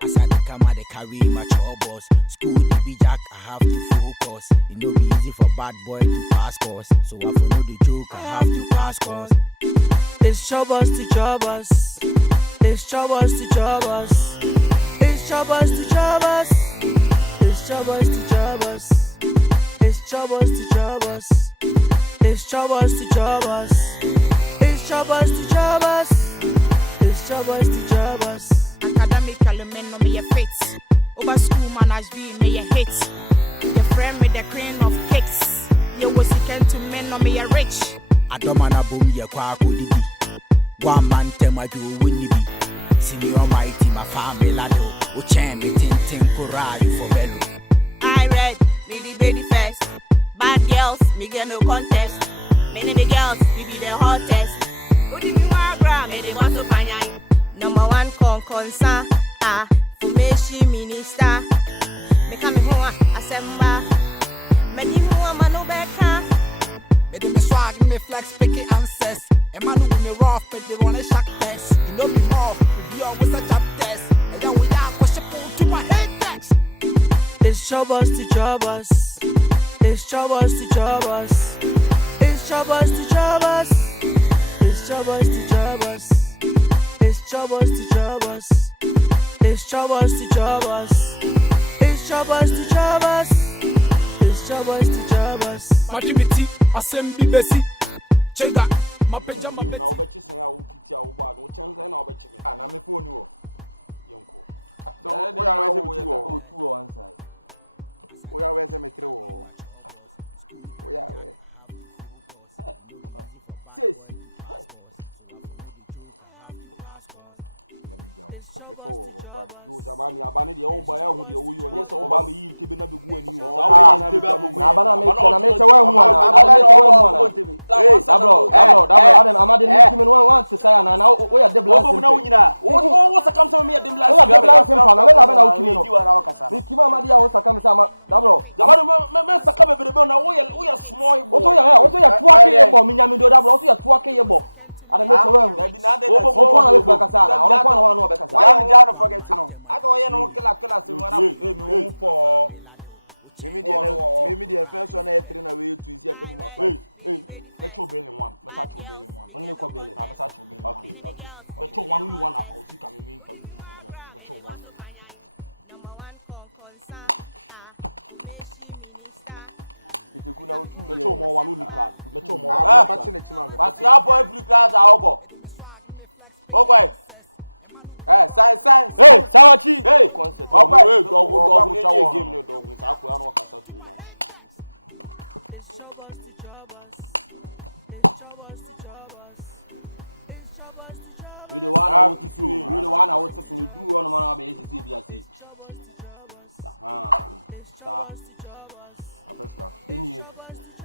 As I come out, they carry my Chopbox. School the be jack, I have to focus. It no be easy for bad boy to pass course. So I follow the joke, I have to pass course. It's Chopbox to Chopbox. It's Chopbox to Chopbox. It's Chopbox to Chopbox. It's Chopbox to Chopbox. It's Chopbox to Chopbox. It's Chopbox to Chopbox. It's Chopbox to Chopbox. It's Chopbox to Chopbox. Academically, men no be a fit. Over school management me a hit. The friend with the cream of cakes. You was second to men no be a rich. I don't wanna boom your quack with it. One man tell my do win you be. Senior mighty, my family lado. Who chain me temporary for bello. I read me the baby first. Bad girls, me get no contest. Many the girls, me be the hottest. Who did you want grab? Me they want to find out. Number one concern, formation minister. Me come home, assemble. Me give me one man no better. Me do me swag, me flex, picky answers. A man who me rough, but they run a shock test. You know me more, we always a job test. And then we are worshipful to my head next. It's Chopbox to Chopbox. It's Chopbox to Chopbox. It's Chopbox to Chopbox. It's Chopbox to Chopbox. It's Chopbox to Chopbox. It's Chopbox to Chopbox. It's Chopbox to Chopbox. It's Chopbox to Chopbox. Matimiti, assembly besi. Check that. My picture, my now bet you say I will keep your bag, no chance I know bet you. And I'm a phone you. Yonko. So we are ready to go to one side. We are ready to meet you. We are ready. Sis. Before You Zamani Abani, the old boy who you yes, over me, Tibina Bugu and you. Abana make one. I'm at the women want to say, and now we are the blood. What's a come to me at the last? We are small. I don't know. There be nothing. Why you forget to know? I don't know. Maybe the first one I train away to see a come up. Hey, let's show Billy one. Let's show Billy one. Only call Billy. Let's show Billy. Okay. Let's show one up. I'll see coming in. Let's show one. Let's show more one unique. Let's show more. What's your boy every class? I'll go. Okay. Science. Hey, Sawachi. Hey, concept. Okay. Dog. Game no dog. Musa ko ya no kasa too much. We the one out to do. We the one out to do. Do on man be say be say. Star. After Any.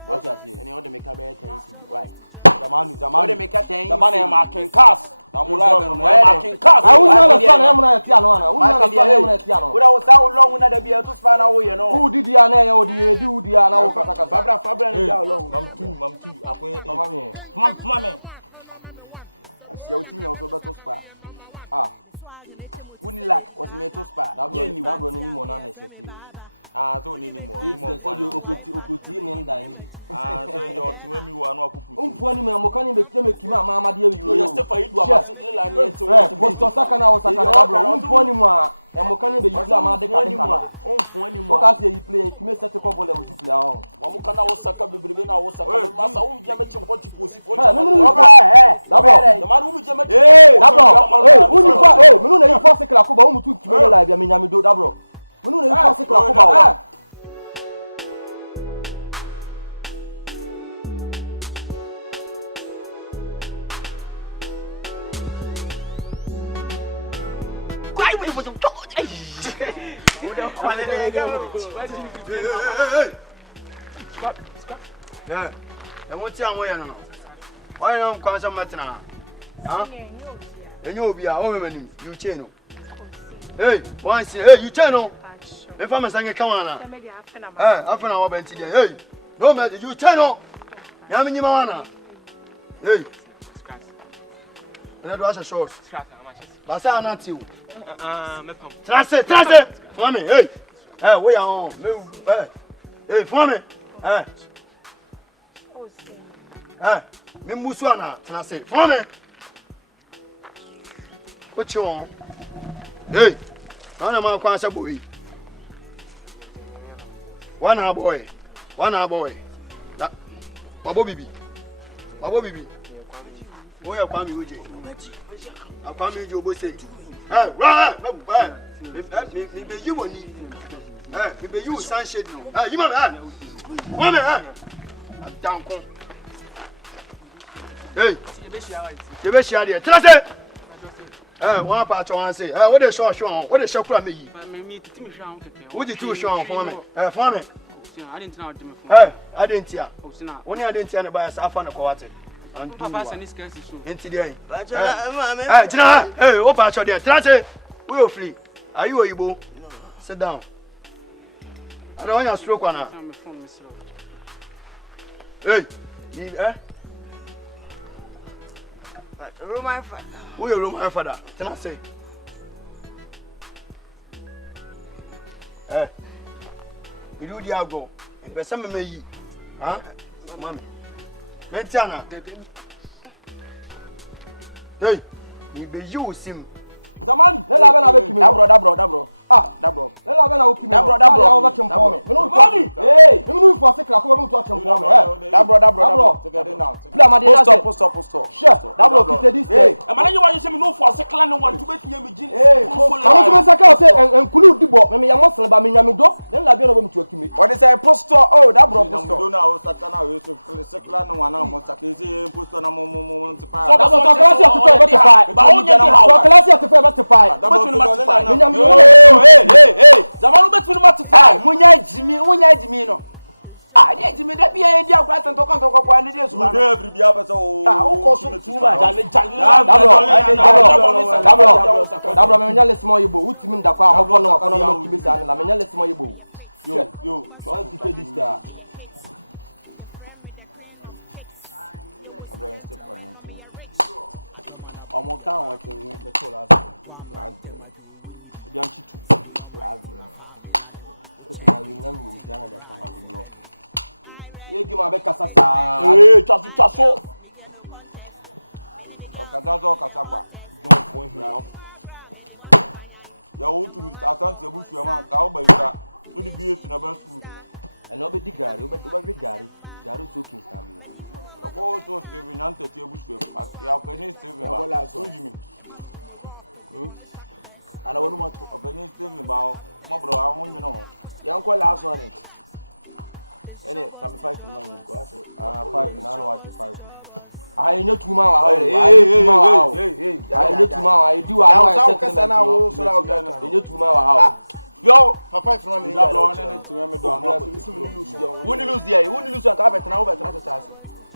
What you say? Any other make a better thing why? Zamani. What make a thing? Zamani marking cast. Na mulai marking cast. I wouldn't understand him na tiano na. Wouldn't understand him na tiano. Ura was how long na be to span away you know. Who did ya na ya odi do dia na wo kasa kasa. Fabra ni how long? Mam two. Apo Mama. Asi ya utinya so beto spa. Wouldn't lack was me to spa. That bro ni mo na na safety. So ni mo. Mo okuti ni nda ni bi. So yo ti we mi wo anu akupu. Umfu ni me mo kan be kime kima ama de wi yo. Step for idu abase lela ni ento. Mo to saka na wo saka na bro. Umfu ni mo a e mo kan be yidu ama de ka de ka. Umfu ni mo. Focus you play kime set ko bole wo play ahun. Mo kan na wo saka bebrebe na wo saka. Masa wo je me chimpo chipo si fo. Dabro. Jamanu mu je me. Dabro. Uni fa me no na you force kla ko ba wo mutu kime live ya me nyame do dabro. Menu na you force kla ko ba wo. Yeah, and what's your way? Why don't come some matina? Huh? And you'll be a woman, you channel. Hey, once, hey, you channel. If I'm a singer, come on. Hey, I'm going to hey, no matter, you channel. Ya minima wana. Hey. Ina do asha short. Basa anati o. Trase. Fome. Hey. We are on. Hey, fome. Me musu ana trase. Fome. What you want? Hey. Ana ma kwa asha boy. One boy. That Babo Bibi. Boy, I found you. I found you. Boy, say, hey, right, maybe you will need. Maybe you sunshade. You man, woman, I'm down. Hey, you bet you are there. Tell us, one part on say, what is short, what is short from me? What did you show for me? For me. I didn't hear. Only I didn't hear about us. I found a quarter. And Papa sent his case into the end. Hey, what part of there? We will flee. Are you able? Sit down. I don't want your stroke on her. Hey, Roman father. Who is Roman father? Can I say? You do the go. But some may ye. Huh? Mammy. Temciano. Hey, you be use him. Zaman, let Abena make him. Dabro. Dabro. Let Abena make him. Dabro. Over him for me. Money. Hey, you know for second, come to watch him for me. Dabro. Together now. Post stop. Sure. Dabro, keep this day. And man, you want you say me no for second no one to make me begin. Hey, I'm going to say include the book. Me Muslim, but me do. Then la be no to kill me. What is a post store? Oh, Dabro post store. Don't know Satana we to second no one almost say post store na mo to fight. So class you to pay about to fight. But only so class you to pay about to fight. Hey, Zamanu bet for matify. Munya Jimmy no. Dey Jimmy dey be e dia class and talk kwa and dey so. Dey bia person o. O ko so too much. Dabro me nya lesmo yibo. Utimi ndakwa ahofo no akono no kibisa na me nya lesmo yibo. Yo, so keep this there. Abra step on it. Omo kan wa tin me to last day. Bianchi tu. Last day. Parce que na binga mu Ghana da kan wa block. Ye gi ma be kasa sa. Chaso. Okadazo kasakwa. Don't point here. Ya o tu Mr. Asante busu e ma ka o ba yuka. O di bi etu na ba school. E no be di gari, o be gari. Gari so kin stand. Ko to Steven ante ti busu e. Ya peni Steven ba. So Jimmy. Ana wonu mato. Obeni Steven ba mo bro awon no. Yan ko last one. Any from 5 to 9 go I say 5 na no watch 5. I know too ma wa. Hey. I know too ma wa. I do I set kasa na wo so la o ka. I know too ma wa. Yo, for 5 to 9 da bro na to me do am. Woni lose there. Woni lose an ka better wo better chance.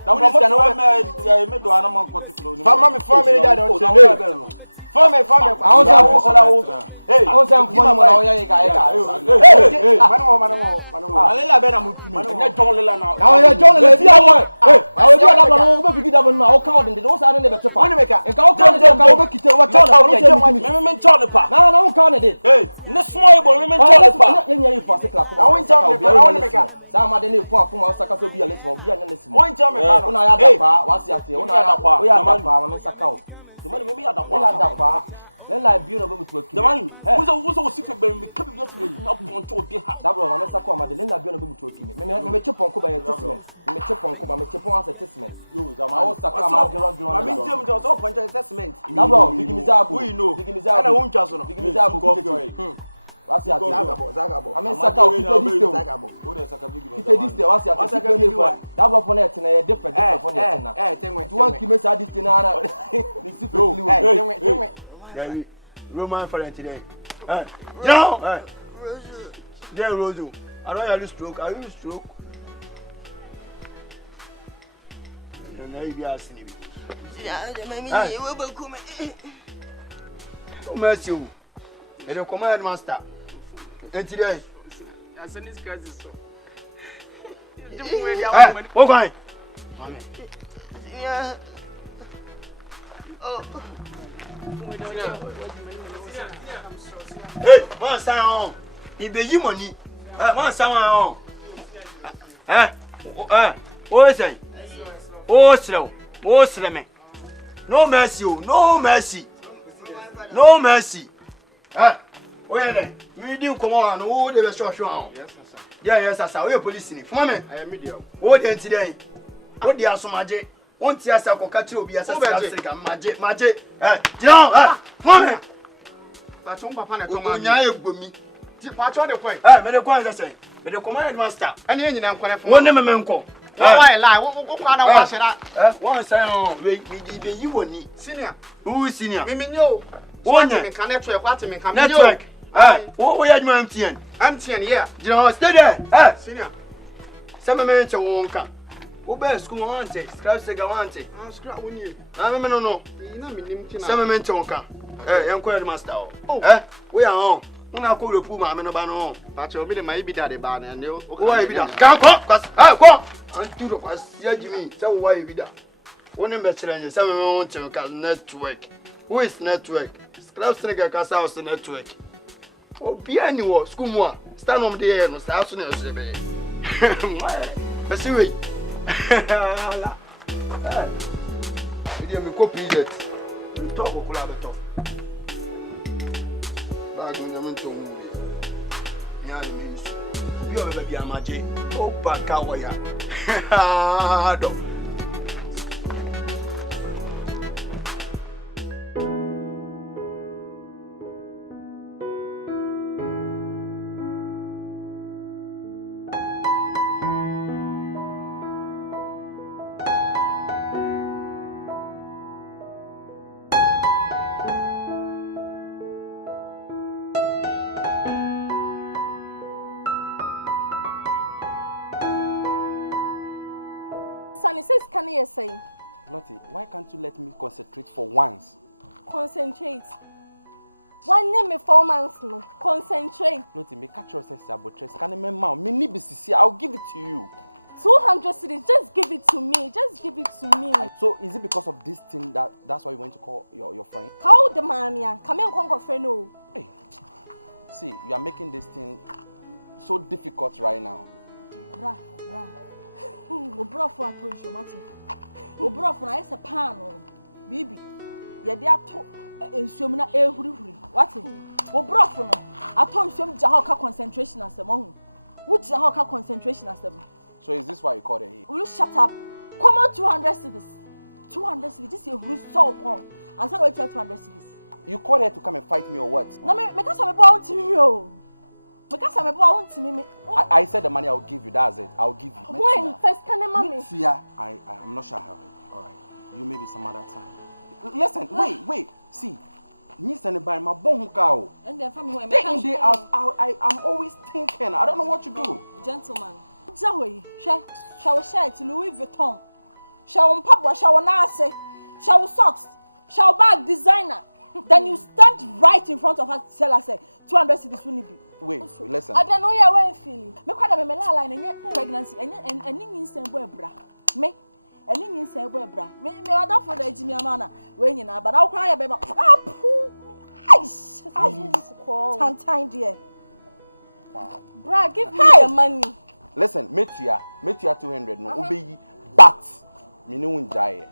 Da bro me do an mo kotiklo ni. Family guy don Fome. I want to follow. Hey, I want to follow my oya ega. Hey, mano. Alela be na mutimi. Na John Lela now. Now ya John Lela dia one. Hey, I will do that one. We begin that one now. O ka odin. O sa na be tefa. When make en ka o ka dey ka o be kite wa John. Me John pa. Na o ka na dey. Hey, ne small boy me John pa. Yen ye for sekla ko. I want John pa. I want make. Sa ma dey na fu afun ma saka so bi ya lesmo. Bi ya na lesmo. Want John me pa. Una ya da pa. Wa si ate. Una ya da pa. O ya da pa. Ma me saka o. The man me ya da pa. Let like be no be to kill. The man who sick be me keep just na poncho dey ha. Da bro, ma me saka o ma dey let like be no be to kill me. Me chepon ko ba ye testament. Me chepon as a testament. Yo, the man saka ma gron. Ma me ntiem to so poncho as testament. Da bro, bigimizabu. Who you know? Bigimizabu. Na won twa so no. Bigimizabu ko. Wasi ati Zagabo. I mean saka o kite this day. Zagabo. Who dey saka bigimizabu? Kite this day wasi ati saka me for. Da bro for net na ye different for net na. Tenwe. You want kime sa this thing na na. This is tenwe. Roman for today. No! There, Rosu. I don't have a stroke. Are you stroke? No, you are asking me. Oh, mercy. And the command master. And today, I send this guy so. What going? Yeah. Oh. Hey, man, sound. He be you money. Man, sound. What is it? Oh, slow. Oh, slow, man. No mercy, no mercy. No mercy. Where then? We didn't come on. Oh, they were short. Yes, sir. Yes, sir. We are police. For me, I am media. What then today? What they are so much? One tear circle catch you be as a magic. Down, for me. But some papa come on. You go me. Patch on the point. But the coins I say. But the command master. And you know, one name menko. Why lie? What kind of wash that? One say, we you will need. Senior. Who is senior? Me know. One network, what to make a network. What we are you empty? Yeah. You know, stay there. Senior. Some men to won't come. Who best school auntie? Scrap Segawante. I'll scrap when you. I no. Some men to come. Inquiry master. Oh, we are home. Una call the Puma, I'm no. But you'll be the maybe daddy ban and you. Why be that? Can't go. And two of us, Jimmy. So why be that? One number challenge, 7 months to network. Who is network? Scrap Snigger Casas network. Oh, be anywhere, school more. Stand on the air, no start soon as you Let's see. We didn't copy that. We talk of collaborator. Back in the winter movie. Yeah, you are baby, I'm a J. Oh, back away. Sonny says, can you say? Lottie, why can't you let me concentrate for once? Concentrate. 1 year me 4 months no. Concentrate. Lottie, me catch yourself sabotage. Can you remember? Me need BCC. I'll give it to you. 200 cities. Just give it to me. Just give it to me. So is it because of this thing that's why you went to call your friend? Call the mamia. Come and conquer friend. No. Hey, see, you are making this thing so difficult right now. Bra. Obro for atonjo mate. Obro for na ese pan no. Bibi. Ye de ato ensuom na ehurihuri. What? Obro for no. Atonsuom ja ka concentration asem ho. Wo ja ka concentration asem. So is this why you called it here? Will you shut up? Come on 200 cities. 200 cities. Just ehuru so kon. And say we 200 cities. You called her to come and fight me or what? Na me ka say me bo want me o. Because I'm about to me. I said the money I'll give you. That's it. I'll give you. When first can you mommy? Yeah, I'm not sure how. All right, you maybe some other time. Listen, wait. See, me send by my bone cow. And then family, day in day out, I'm always thinking. I don't know what to do. Gentleman, Zoe, shall share to Louis Vuitton. Shall Papa, shall Nase, shall socks, shall bag designer. Then you stand right in front of her. Tell her say 200 cities will be. Wait, listen. I don't know your way feeling. Me kwada me la line and pregnancy and nin boy bra. Me and nin boy bra. Me other for the Jimmy Amana when you know, but I'll cry about time dear. Wow. Bra, give me the money. Listen, meet you 200 no obey, but me no won't die.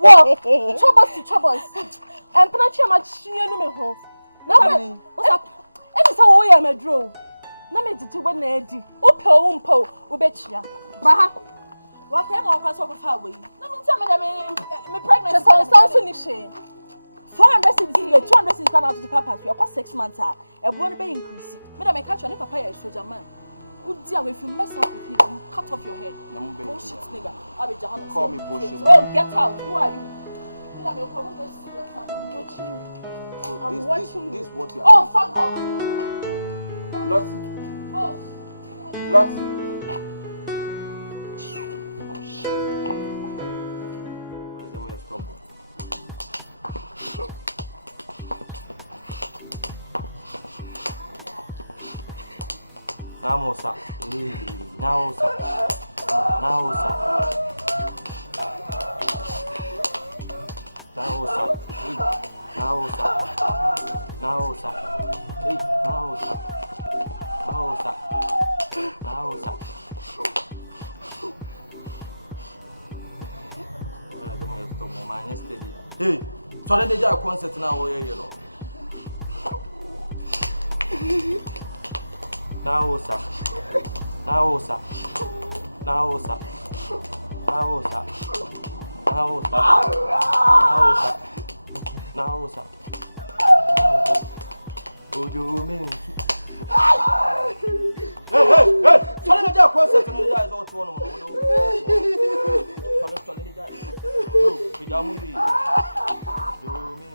Well, Chopbox. And Panachi Machine no me home. What's up? And so we am a draw. No me did when Eddie. Umpo, Ubetia. Baha. What am I across of her way? No me tell me pregnant. So finishing. 400 cities, 200 cities out to the papa. We are 6 months. A one be increasing. Madam, I catch on papa is soldier man. Good dear, if you mess up with him, you cut off your head. Bullshit, nigga. I'll be Jahan. Call me bullshit. Oh, get out. Who are you? I'm watching you. So I'm watching this you. What you are. Oh, fuck off. Lottie. Namosa. Nausa. Hey, so I did a concert now, you know. Nausa. Would you mean? Hey! Tell me that concert and you guys all to one of them. Tell me that. You, Pijamuli. Do me.